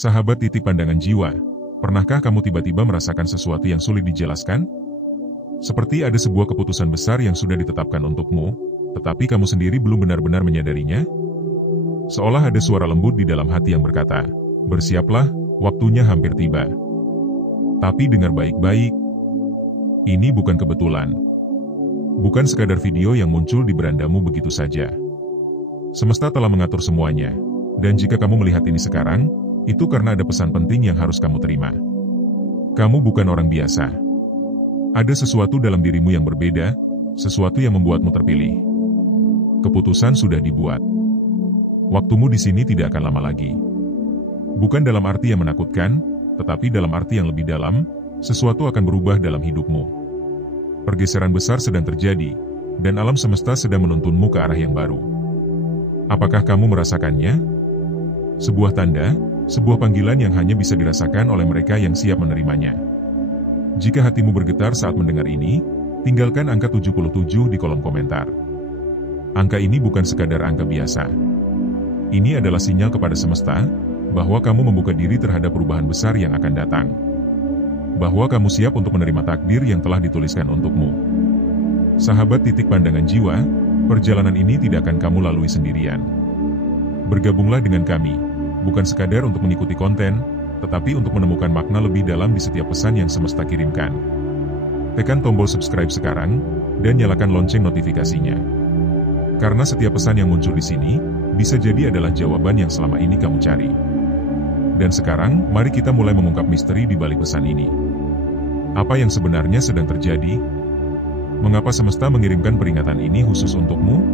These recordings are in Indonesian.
Sahabat titik pandangan jiwa, pernahkah kamu tiba-tiba merasakan sesuatu yang sulit dijelaskan? Seperti ada sebuah keputusan besar yang sudah ditetapkan untukmu, tetapi kamu sendiri belum benar-benar menyadarinya? Seolah ada suara lembut di dalam hati yang berkata, "Bersiaplah, waktunya hampir tiba." Tapi dengar baik-baik, ini bukan kebetulan. Bukan sekadar video yang muncul di berandamu begitu saja. Semesta telah mengatur semuanya, dan jika kamu melihat ini sekarang, itu karena ada pesan penting yang harus kamu terima. Kamu bukan orang biasa. Ada sesuatu dalam dirimu yang berbeda, sesuatu yang membuatmu terpilih. Keputusan sudah dibuat. Waktumu di sini tidak akan lama lagi. Bukan dalam arti yang menakutkan, tetapi dalam arti yang lebih dalam, sesuatu akan berubah dalam hidupmu. Pergeseran besar sedang terjadi, dan alam semesta sedang menuntunmu ke arah yang baru. Apakah kamu merasakannya? Sebuah tanda, sebuah panggilan yang hanya bisa dirasakan oleh mereka yang siap menerimanya. Jika hatimu bergetar saat mendengar ini, tinggalkan angka 77 di kolom komentar. Angka ini bukan sekadar angka biasa. Ini adalah sinyal kepada semesta, bahwa kamu membuka diri terhadap perubahan besar yang akan datang. Bahwa kamu siap untuk menerima takdir yang telah dituliskan untukmu. Sahabat titik pandangan jiwa, perjalanan ini tidak akan kamu lalui sendirian. Bergabunglah dengan kami, bukan sekadar untuk mengikuti konten, tetapi untuk menemukan makna lebih dalam di setiap pesan yang semesta kirimkan. Tekan tombol subscribe sekarang, dan nyalakan lonceng notifikasinya. Karena setiap pesan yang muncul di sini, bisa jadi adalah jawaban yang selama ini kamu cari. Dan sekarang, mari kita mulai mengungkap misteri di balik pesan ini. Apa yang sebenarnya sedang terjadi? Mengapa semesta mengirimkan peringatan ini khusus untukmu?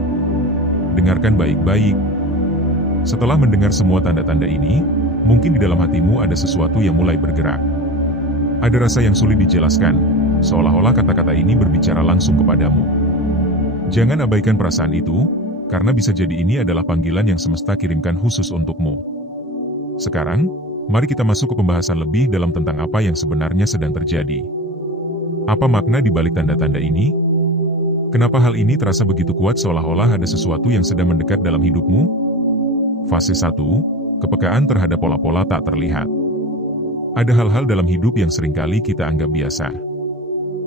Dengarkan baik-baik. Setelah mendengar semua tanda-tanda ini, mungkin di dalam hatimu ada sesuatu yang mulai bergerak. Ada rasa yang sulit dijelaskan, seolah-olah kata-kata ini berbicara langsung kepadamu. Jangan abaikan perasaan itu, karena bisa jadi ini adalah panggilan yang semesta kirimkan khusus untukmu. Sekarang, mari kita masuk ke pembahasan lebih dalam tentang apa yang sebenarnya sedang terjadi. Apa makna di balik tanda-tanda ini? Kenapa hal ini terasa begitu kuat seolah-olah ada sesuatu yang sedang mendekat dalam hidupmu? Fase 1, kepekaan terhadap pola-pola tak terlihat. Ada hal-hal dalam hidup yang seringkali kita anggap biasa.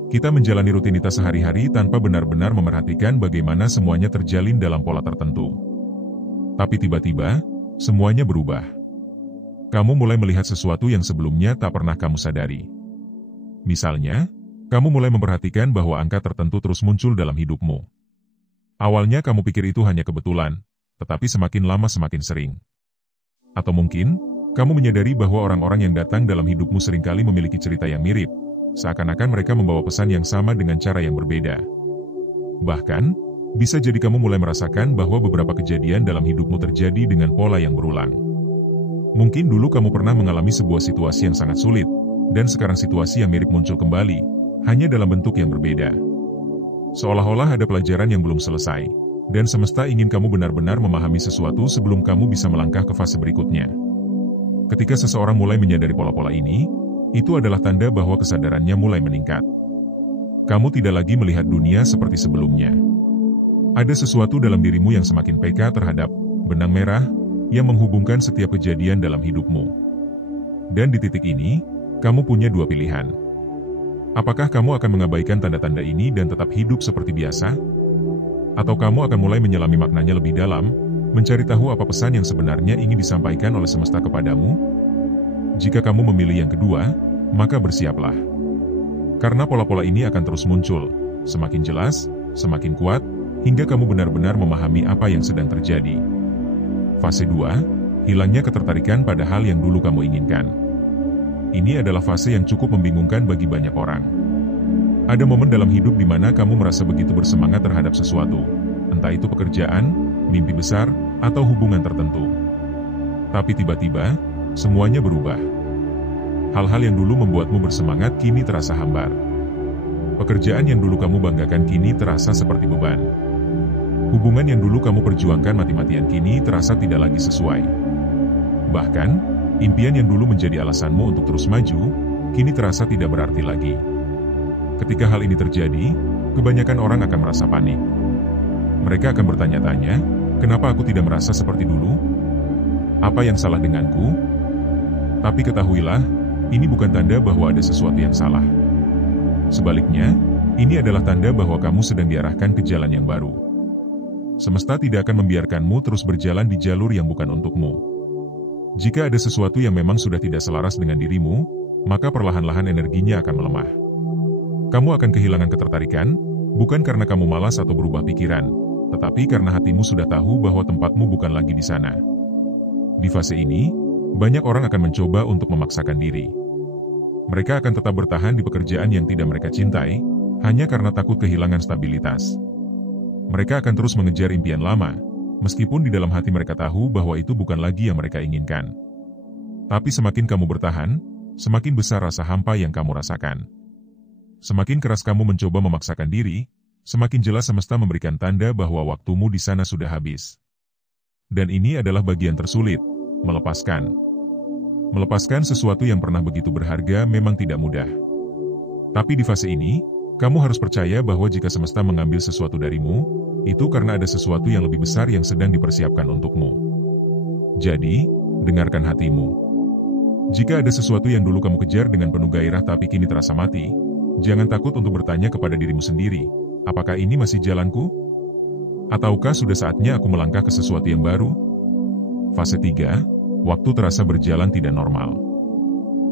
Kita menjalani rutinitas sehari-hari tanpa benar-benar memerhatikan bagaimana semuanya terjalin dalam pola tertentu. Tapi tiba-tiba, semuanya berubah. Kamu mulai melihat sesuatu yang sebelumnya tak pernah kamu sadari. Misalnya, kamu mulai memperhatikan bahwa angka tertentu terus muncul dalam hidupmu. Awalnya kamu pikir itu hanya kebetulan, tetapi semakin lama semakin sering. Atau mungkin, kamu menyadari bahwa orang-orang yang datang dalam hidupmu seringkali memiliki cerita yang mirip, seakan-akan mereka membawa pesan yang sama dengan cara yang berbeda. Bahkan, bisa jadi kamu mulai merasakan bahwa beberapa kejadian dalam hidupmu terjadi dengan pola yang berulang. Mungkin dulu kamu pernah mengalami sebuah situasi yang sangat sulit, dan sekarang situasi yang mirip muncul kembali, hanya dalam bentuk yang berbeda. Seolah-olah ada pelajaran yang belum selesai, dan semesta ingin kamu benar-benar memahami sesuatu sebelum kamu bisa melangkah ke fase berikutnya. Ketika seseorang mulai menyadari pola-pola ini, itu adalah tanda bahwa kesadarannya mulai meningkat. Kamu tidak lagi melihat dunia seperti sebelumnya. Ada sesuatu dalam dirimu yang semakin peka terhadap benang merah, yang menghubungkan setiap kejadian dalam hidupmu. Dan di titik ini, kamu punya dua pilihan. Apakah kamu akan mengabaikan tanda-tanda ini dan tetap hidup seperti biasa? Atau kamu akan mulai menyelami maknanya lebih dalam, mencari tahu apa pesan yang sebenarnya ingin disampaikan oleh semesta kepadamu? Jika kamu memilih yang kedua, maka bersiaplah. Karena pola-pola ini akan terus muncul, semakin jelas, semakin kuat, hingga kamu benar-benar memahami apa yang sedang terjadi. Fase 2, hilangnya ketertarikan pada hal yang dulu kamu inginkan. Ini adalah fase yang cukup membingungkan bagi banyak orang. Ada momen dalam hidup di mana kamu merasa begitu bersemangat terhadap sesuatu, entah itu pekerjaan, mimpi besar, atau hubungan tertentu. Tapi tiba-tiba, semuanya berubah. Hal-hal yang dulu membuatmu bersemangat kini terasa hambar. Pekerjaan yang dulu kamu banggakan kini terasa seperti beban. Hubungan yang dulu kamu perjuangkan mati-matian kini terasa tidak lagi sesuai. Bahkan, impian yang dulu menjadi alasanmu untuk terus maju, kini terasa tidak berarti lagi. Ketika hal ini terjadi, kebanyakan orang akan merasa panik. Mereka akan bertanya-tanya, kenapa aku tidak merasa seperti dulu? Apa yang salah denganku? Tapi ketahuilah, ini bukan tanda bahwa ada sesuatu yang salah. Sebaliknya, ini adalah tanda bahwa kamu sedang diarahkan ke jalan yang baru. Semesta tidak akan membiarkanmu terus berjalan di jalur yang bukan untukmu. Jika ada sesuatu yang memang sudah tidak selaras dengan dirimu, maka perlahan-lahan energinya akan melemah. Kamu akan kehilangan ketertarikan, bukan karena kamu malas atau berubah pikiran, tetapi karena hatimu sudah tahu bahwa tempatmu bukan lagi di sana. Di fase ini, banyak orang akan mencoba untuk memaksakan diri. Mereka akan tetap bertahan di pekerjaan yang tidak mereka cintai, hanya karena takut kehilangan stabilitas. Mereka akan terus mengejar impian lama, meskipun di dalam hati mereka tahu bahwa itu bukan lagi yang mereka inginkan. Tapi semakin kamu bertahan, semakin besar rasa hampa yang kamu rasakan. Semakin keras kamu mencoba memaksakan diri, semakin jelas semesta memberikan tanda bahwa waktumu di sana sudah habis. Dan ini adalah bagian tersulit, melepaskan. Melepaskan sesuatu yang pernah begitu berharga memang tidak mudah. Tapi di fase ini, kamu harus percaya bahwa jika semesta mengambil sesuatu darimu, itu karena ada sesuatu yang lebih besar yang sedang dipersiapkan untukmu. Jadi, dengarkan hatimu. Jika ada sesuatu yang dulu kamu kejar dengan penuh gairah tapi kini terasa mati, jangan takut untuk bertanya kepada dirimu sendiri, apakah ini masih jalanku? Ataukah sudah saatnya aku melangkah ke sesuatu yang baru? Fase 3, waktu terasa berjalan tidak normal.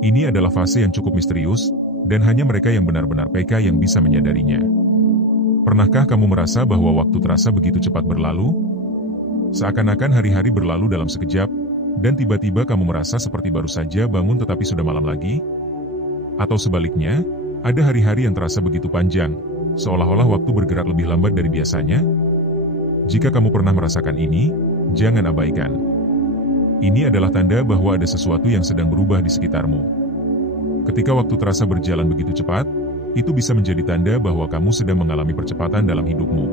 Ini adalah fase yang cukup misterius, dan hanya mereka yang benar-benar PK yang bisa menyadarinya. Pernahkah kamu merasa bahwa waktu terasa begitu cepat berlalu? Seakan-akan hari-hari berlalu dalam sekejap, dan tiba-tiba kamu merasa seperti baru saja bangun tetapi sudah malam lagi? Atau sebaliknya, ada hari-hari yang terasa begitu panjang, seolah-olah waktu bergerak lebih lambat dari biasanya? Jika kamu pernah merasakan ini, jangan abaikan. Ini adalah tanda bahwa ada sesuatu yang sedang berubah di sekitarmu. Ketika waktu terasa berjalan begitu cepat, itu bisa menjadi tanda bahwa kamu sedang mengalami percepatan dalam hidupmu.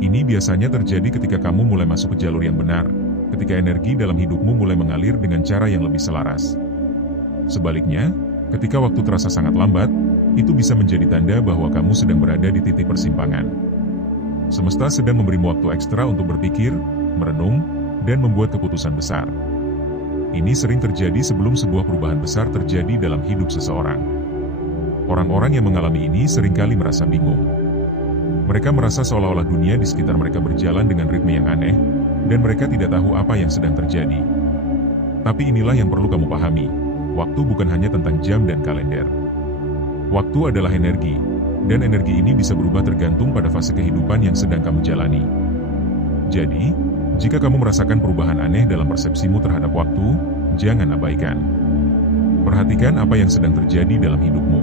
Ini biasanya terjadi ketika kamu mulai masuk ke jalur yang benar, ketika energi dalam hidupmu mulai mengalir dengan cara yang lebih selaras. Sebaliknya, ketika waktu terasa sangat lambat, itu bisa menjadi tanda bahwa kamu sedang berada di titik persimpangan. Semesta sedang memberimu waktu ekstra untuk berpikir, merenung, dan membuat keputusan besar. Ini sering terjadi sebelum sebuah perubahan besar terjadi dalam hidup seseorang. Orang-orang yang mengalami ini seringkali merasa bingung. Mereka merasa seolah-olah dunia di sekitar mereka berjalan dengan ritme yang aneh, dan mereka tidak tahu apa yang sedang terjadi. Tapi inilah yang perlu kamu pahami, waktu bukan hanya tentang jam dan kalender. Waktu adalah energi, dan energi ini bisa berubah tergantung pada fase kehidupan yang sedang kamu jalani. Jadi, jika kamu merasakan perubahan aneh dalam persepsimu terhadap waktu, jangan abaikan. Perhatikan apa yang sedang terjadi dalam hidupmu.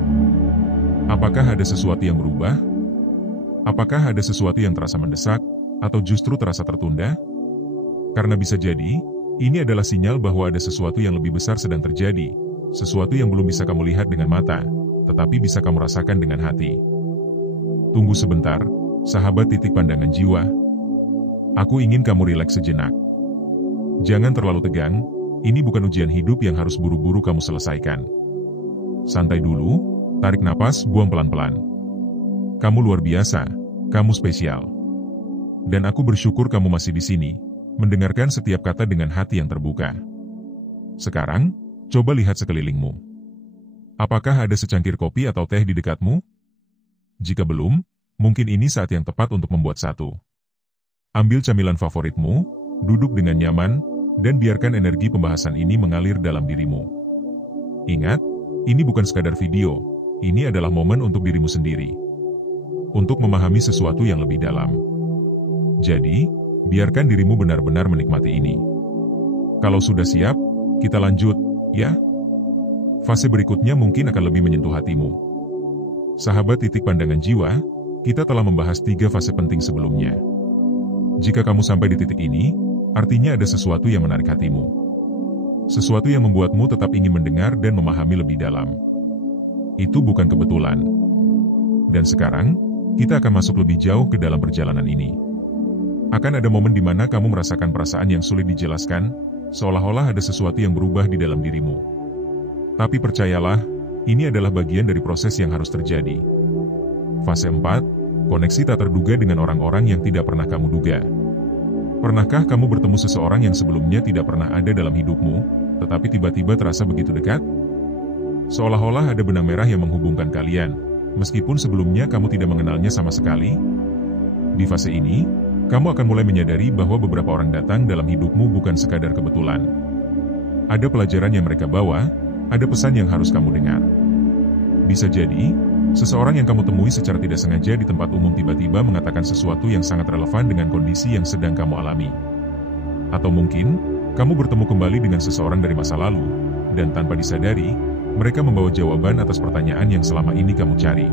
Apakah ada sesuatu yang berubah? Apakah ada sesuatu yang terasa mendesak, atau justru terasa tertunda? Karena bisa jadi, ini adalah sinyal bahwa ada sesuatu yang lebih besar sedang terjadi, sesuatu yang belum bisa kamu lihat dengan mata, tetapi bisa kamu rasakan dengan hati. Tunggu sebentar, sahabat titik pandangan jiwa. Aku ingin kamu rileks sejenak. Jangan terlalu tegang, ini bukan ujian hidup yang harus buru-buru kamu selesaikan. Santai dulu, tarik napas, buang pelan-pelan. Kamu luar biasa, kamu spesial. Dan aku bersyukur kamu masih di sini, mendengarkan setiap kata dengan hati yang terbuka. Sekarang, coba lihat sekelilingmu. Apakah ada secangkir kopi atau teh di dekatmu? Jika belum, mungkin ini saat yang tepat untuk membuat satu. Ambil camilan favoritmu, duduk dengan nyaman, dan biarkan energi pembahasan ini mengalir dalam dirimu. Ingat, ini bukan sekadar video, ini adalah momen untuk dirimu sendiri. Untuk memahami sesuatu yang lebih dalam. Jadi, biarkan dirimu benar-benar menikmati ini. Kalau sudah siap, kita lanjut, ya? Fase berikutnya mungkin akan lebih menyentuh hatimu. Sahabat titik pandangan jiwa, kita telah membahas 3 fase penting sebelumnya. Jika kamu sampai di titik ini, artinya ada sesuatu yang menarik hatimu. Sesuatu yang membuatmu tetap ingin mendengar dan memahami lebih dalam. Itu bukan kebetulan. Dan sekarang, kita akan masuk lebih jauh ke dalam perjalanan ini. Akan ada momen di mana kamu merasakan perasaan yang sulit dijelaskan, seolah-olah ada sesuatu yang berubah di dalam dirimu. Tapi percayalah, ini adalah bagian dari proses yang harus terjadi. Fase 4, koneksi tak terduga dengan orang-orang yang tidak pernah kamu duga. Pernahkah kamu bertemu seseorang yang sebelumnya tidak pernah ada dalam hidupmu, tetapi tiba-tiba terasa begitu dekat? Seolah-olah ada benang merah yang menghubungkan kalian, meskipun sebelumnya kamu tidak mengenalnya sama sekali. Di fase ini, kamu akan mulai menyadari bahwa beberapa orang datang dalam hidupmu bukan sekadar kebetulan. Ada pelajaran yang mereka bawa, ada pesan yang harus kamu dengar. Bisa jadi, seseorang yang kamu temui secara tidak sengaja di tempat umum tiba-tiba mengatakan sesuatu yang sangat relevan dengan kondisi yang sedang kamu alami. Atau mungkin, kamu bertemu kembali dengan seseorang dari masa lalu, dan tanpa disadari, mereka membawa jawaban atas pertanyaan yang selama ini kamu cari.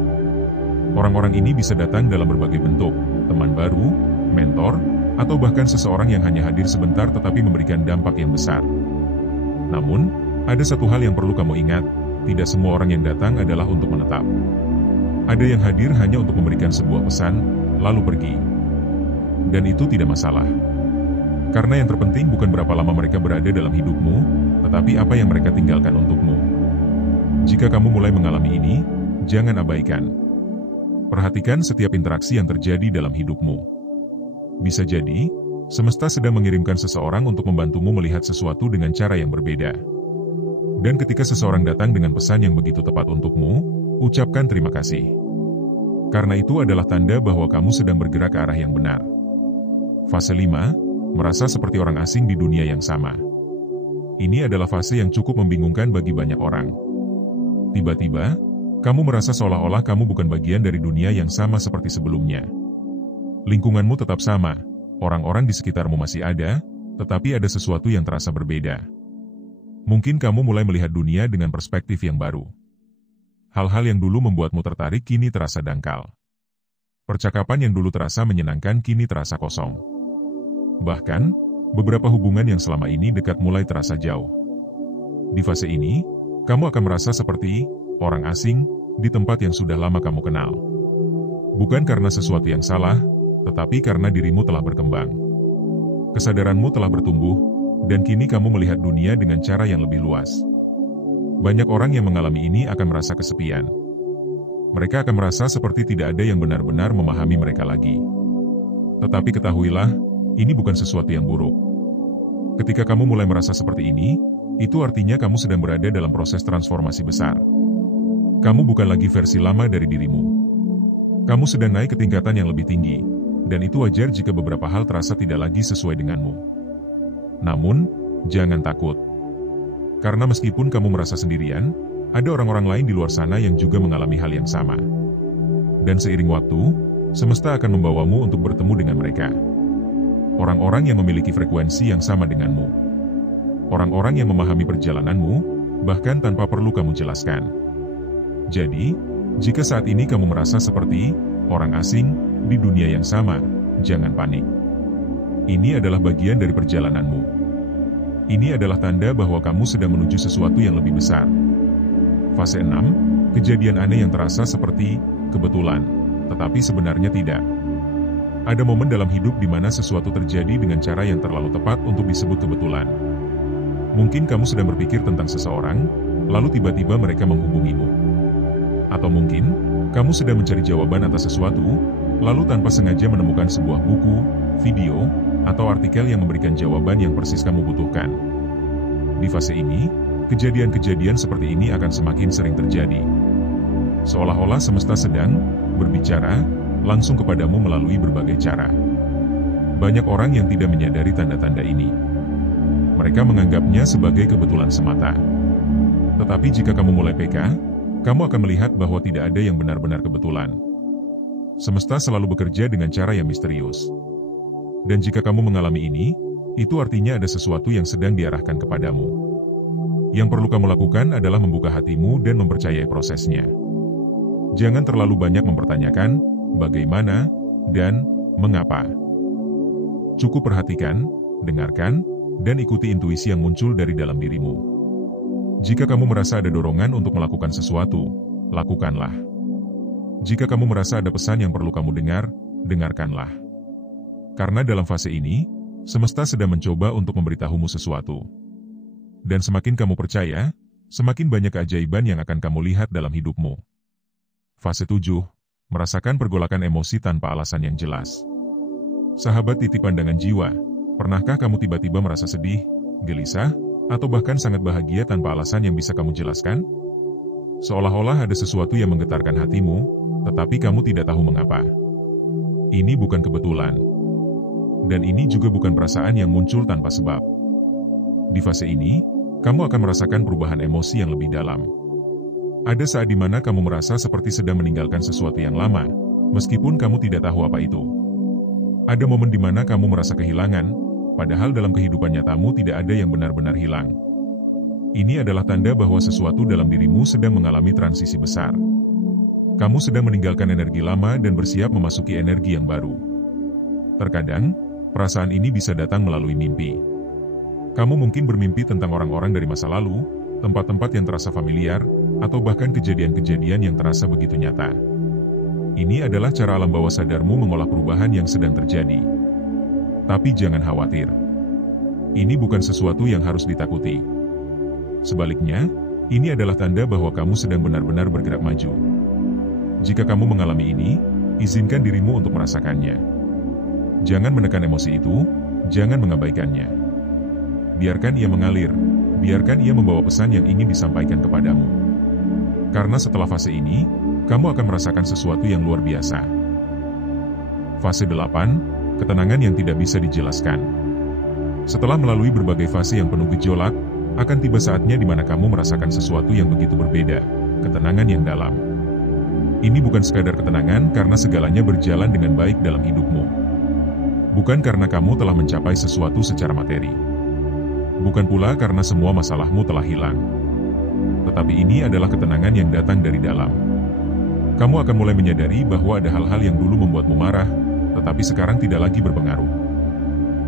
Orang-orang ini bisa datang dalam berbagai bentuk, teman baru, mentor, atau bahkan seseorang yang hanya hadir sebentar tetapi memberikan dampak yang besar. Namun, ada satu hal yang perlu kamu ingat, tidak semua orang yang datang adalah untuk menetap. Ada yang hadir hanya untuk memberikan sebuah pesan, lalu pergi. Dan itu tidak masalah. Karena yang terpenting bukan berapa lama mereka berada dalam hidupmu, tetapi apa yang mereka tinggalkan untukmu. Jika kamu mulai mengalami ini, jangan abaikan. Perhatikan setiap interaksi yang terjadi dalam hidupmu. Bisa jadi, semesta sedang mengirimkan seseorang untuk membantumu melihat sesuatu dengan cara yang berbeda. Dan ketika seseorang datang dengan pesan yang begitu tepat untukmu, ucapkan terima kasih. Karena itu adalah tanda bahwa kamu sedang bergerak ke arah yang benar. Fase 5, merasa seperti orang asing di dunia yang sama. Ini adalah fase yang cukup membingungkan bagi banyak orang. Tiba-tiba, kamu merasa seolah-olah kamu bukan bagian dari dunia yang sama seperti sebelumnya. Lingkunganmu tetap sama, orang-orang di sekitarmu masih ada, tetapi ada sesuatu yang terasa berbeda. Mungkin kamu mulai melihat dunia dengan perspektif yang baru. Hal-hal yang dulu membuatmu tertarik kini terasa dangkal. Percakapan yang dulu terasa menyenangkan kini terasa kosong. Bahkan, beberapa hubungan yang selama ini dekat mulai terasa jauh. Di fase ini, kamu akan merasa seperti orang asing di tempat yang sudah lama kamu kenal. Bukan karena sesuatu yang salah, tetapi karena dirimu telah berkembang. Kesadaranmu telah bertumbuh, dan kini kamu melihat dunia dengan cara yang lebih luas. Banyak orang yang mengalami ini akan merasa kesepian. Mereka akan merasa seperti tidak ada yang benar-benar memahami mereka lagi. Tetapi ketahuilah, ini bukan sesuatu yang buruk. Ketika kamu mulai merasa seperti ini, itu artinya kamu sedang berada dalam proses transformasi besar. Kamu bukan lagi versi lama dari dirimu. Kamu sedang naik ke tingkatan yang lebih tinggi, dan itu wajar jika beberapa hal terasa tidak lagi sesuai denganmu. Namun, jangan takut. Karena meskipun kamu merasa sendirian, ada orang-orang lain di luar sana yang juga mengalami hal yang sama. Dan seiring waktu, semesta akan membawamu untuk bertemu dengan mereka. Orang-orang yang memiliki frekuensi yang sama denganmu. Orang-orang yang memahami perjalananmu, bahkan tanpa perlu kamu jelaskan. Jadi, jika saat ini kamu merasa seperti orang asing di dunia yang sama, jangan panik. Ini adalah bagian dari perjalananmu. Ini adalah tanda bahwa kamu sedang menuju sesuatu yang lebih besar. Fase 6, kejadian aneh yang terasa seperti kebetulan, tetapi sebenarnya tidak. Ada momen dalam hidup di mana sesuatu terjadi dengan cara yang terlalu tepat untuk disebut kebetulan. Mungkin kamu sedang berpikir tentang seseorang, lalu tiba-tiba mereka menghubungimu. Atau mungkin, kamu sedang mencari jawaban atas sesuatu, lalu tanpa sengaja menemukan sebuah buku, video, atau artikel yang memberikan jawaban yang persis kamu butuhkan. Di fase ini, kejadian-kejadian seperti ini akan semakin sering terjadi. Seolah-olah semesta sedang berbicara langsung kepadamu melalui berbagai cara. Banyak orang yang tidak menyadari tanda-tanda ini. Mereka menganggapnya sebagai kebetulan semata. Tetapi jika kamu mulai peka, kamu akan melihat bahwa tidak ada yang benar-benar kebetulan. Semesta selalu bekerja dengan cara yang misterius. Dan jika kamu mengalami ini, itu artinya ada sesuatu yang sedang diarahkan kepadamu. Yang perlu kamu lakukan adalah membuka hatimu dan mempercayai prosesnya. Jangan terlalu banyak mempertanyakan bagaimana dan mengapa. Cukup perhatikan, dengarkan, dan ikuti intuisi yang muncul dari dalam dirimu. Jika kamu merasa ada dorongan untuk melakukan sesuatu, lakukanlah. Jika kamu merasa ada pesan yang perlu kamu dengar, dengarkanlah. Karena dalam fase ini, semesta sedang mencoba untuk memberitahumu sesuatu. Dan semakin kamu percaya, semakin banyak keajaiban yang akan kamu lihat dalam hidupmu. Fase 7, merasakan pergolakan emosi tanpa alasan yang jelas. Sahabat titip pandangan jiwa, pernahkah kamu tiba-tiba merasa sedih, gelisah, Atau bahkan sangat bahagia tanpa alasan yang bisa kamu jelaskan? Seolah-olah ada sesuatu yang menggetarkan hatimu, tetapi kamu tidak tahu mengapa. Ini bukan kebetulan. Dan ini juga bukan perasaan yang muncul tanpa sebab. Di fase ini, kamu akan merasakan perubahan emosi yang lebih dalam. Ada saat di mana kamu merasa seperti sedang meninggalkan sesuatu yang lama, meskipun kamu tidak tahu apa itu. Ada momen di mana kamu merasa kehilangan, padahal dalam kehidupan nyatamu tidak ada yang benar-benar hilang. Ini adalah tanda bahwa sesuatu dalam dirimu sedang mengalami transisi besar. Kamu sedang meninggalkan energi lama dan bersiap memasuki energi yang baru. Terkadang, perasaan ini bisa datang melalui mimpi. Kamu mungkin bermimpi tentang orang-orang dari masa lalu, tempat-tempat yang terasa familiar, atau bahkan kejadian-kejadian yang terasa begitu nyata. Ini adalah cara alam bawah sadarmu mengolah perubahan yang sedang terjadi. Tapi jangan khawatir. Ini bukan sesuatu yang harus ditakuti. Sebaliknya, ini adalah tanda bahwa kamu sedang benar-benar bergerak maju. Jika kamu mengalami ini, izinkan dirimu untuk merasakannya. Jangan menekan emosi itu, jangan mengabaikannya. Biarkan ia mengalir, biarkan ia membawa pesan yang ingin disampaikan kepadamu. Karena setelah fase ini, kamu akan merasakan sesuatu yang luar biasa. Fase 8, ketenangan yang tidak bisa dijelaskan. Setelah melalui berbagai fase yang penuh gejolak, akan tiba saatnya di mana kamu merasakan sesuatu yang begitu berbeda, ketenangan yang dalam. Ini bukan sekadar ketenangan karena segalanya berjalan dengan baik dalam hidupmu. Bukan karena kamu telah mencapai sesuatu secara materi. Bukan pula karena semua masalahmu telah hilang. Tetapi ini adalah ketenangan yang datang dari dalam. Kamu akan mulai menyadari bahwa ada hal-hal yang dulu membuatmu marah, tetapi sekarang tidak lagi berpengaruh.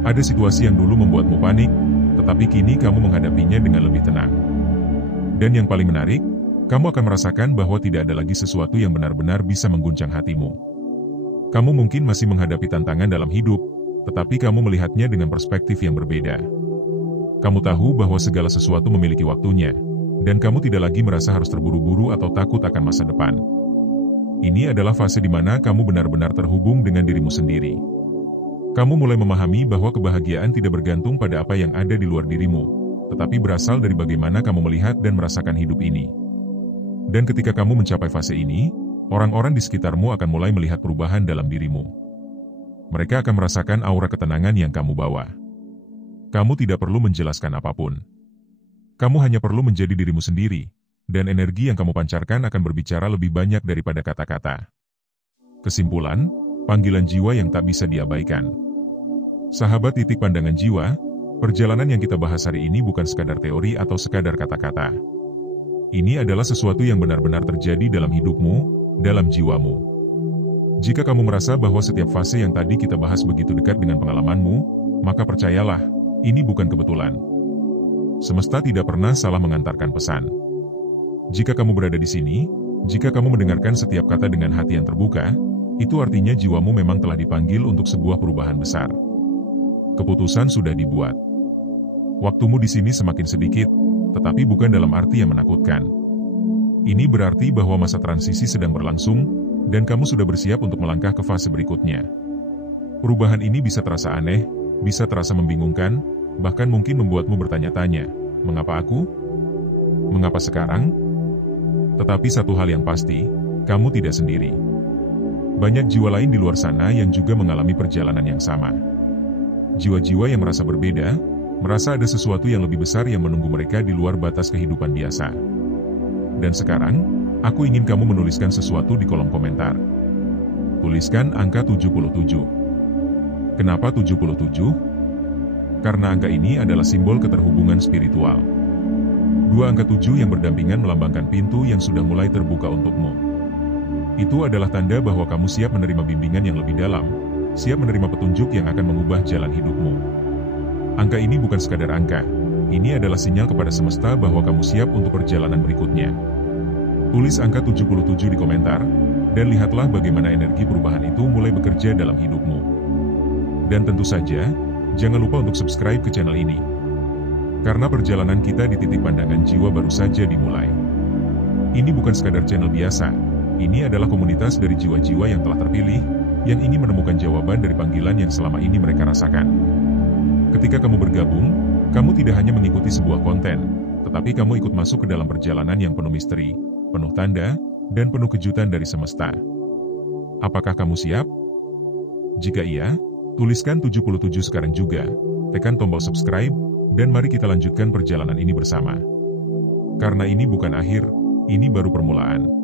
Ada situasi yang dulu membuatmu panik, tetapi kini kamu menghadapinya dengan lebih tenang. Dan yang paling menarik, kamu akan merasakan bahwa tidak ada lagi sesuatu yang benar-benar bisa mengguncang hatimu. Kamu mungkin masih menghadapi tantangan dalam hidup, tetapi kamu melihatnya dengan perspektif yang berbeda. Kamu tahu bahwa segala sesuatu memiliki waktunya, dan kamu tidak lagi merasa harus terburu-buru atau takut akan masa depan. Ini adalah fase di mana kamu benar-benar terhubung dengan dirimu sendiri. Kamu mulai memahami bahwa kebahagiaan tidak bergantung pada apa yang ada di luar dirimu, tetapi berasal dari bagaimana kamu melihat dan merasakan hidup ini. Dan ketika kamu mencapai fase ini, orang-orang di sekitarmu akan mulai melihat perubahan dalam dirimu. Mereka akan merasakan aura ketenangan yang kamu bawa. Kamu tidak perlu menjelaskan apapun. Kamu hanya perlu menjadi dirimu sendiri, dan energi yang kamu pancarkan akan berbicara lebih banyak daripada kata-kata. Kesimpulan, panggilan jiwa yang tak bisa diabaikan. Sahabat titik pandangan jiwa, perjalanan yang kita bahas hari ini bukan sekadar teori atau sekadar kata-kata. Ini adalah sesuatu yang benar-benar terjadi dalam hidupmu, dalam jiwamu. Jika kamu merasa bahwa setiap fase yang tadi kita bahas begitu dekat dengan pengalamanmu, maka percayalah, ini bukan kebetulan. Semesta tidak pernah salah mengantarkan pesan. Jika kamu berada di sini, jika kamu mendengarkan setiap kata dengan hati yang terbuka, itu artinya jiwamu memang telah dipanggil untuk sebuah perubahan besar. Keputusan sudah dibuat. Waktumu di sini semakin sedikit, tetapi bukan dalam arti yang menakutkan. Ini berarti bahwa masa transisi sedang berlangsung, dan kamu sudah bersiap untuk melangkah ke fase berikutnya. Perubahan ini bisa terasa aneh, bisa terasa membingungkan, bahkan mungkin membuatmu bertanya-tanya, mengapa aku? Mengapa sekarang? Tetapi satu hal yang pasti, kamu tidak sendiri. Banyak jiwa lain di luar sana yang juga mengalami perjalanan yang sama. Jiwa-jiwa yang merasa berbeda, merasa ada sesuatu yang lebih besar yang menunggu mereka di luar batas kehidupan biasa. Dan sekarang, aku ingin kamu menuliskan sesuatu di kolom komentar. Tuliskan angka 77. Kenapa 77? Karena angka ini adalah simbol keterhubungan spiritual. Dua angka 7 yang berdampingan melambangkan pintu yang sudah mulai terbuka untukmu. Itu adalah tanda bahwa kamu siap menerima bimbingan yang lebih dalam, siap menerima petunjuk yang akan mengubah jalan hidupmu. Angka ini bukan sekadar angka, ini adalah sinyal kepada semesta bahwa kamu siap untuk perjalanan berikutnya. Tulis angka 77 di komentar, dan lihatlah bagaimana energi perubahan itu mulai bekerja dalam hidupmu. Dan tentu saja, jangan lupa untuk subscribe ke channel ini. Karena perjalanan kita di titik pandangan jiwa baru saja dimulai. Ini bukan sekadar channel biasa, ini adalah komunitas dari jiwa-jiwa yang telah terpilih, yang ingin menemukan jawaban dari panggilan yang selama ini mereka rasakan. Ketika kamu bergabung, Kamu tidak hanya mengikuti sebuah konten, tetapi kamu ikut masuk ke dalam perjalanan yang penuh misteri, penuh tanda, dan penuh kejutan dari semesta. Apakah kamu siap? Jika iya, tuliskan 77 sekarang juga, tekan tombol subscribe, dan mari kita lanjutkan perjalanan ini bersama. Karena ini bukan akhir, ini baru permulaan.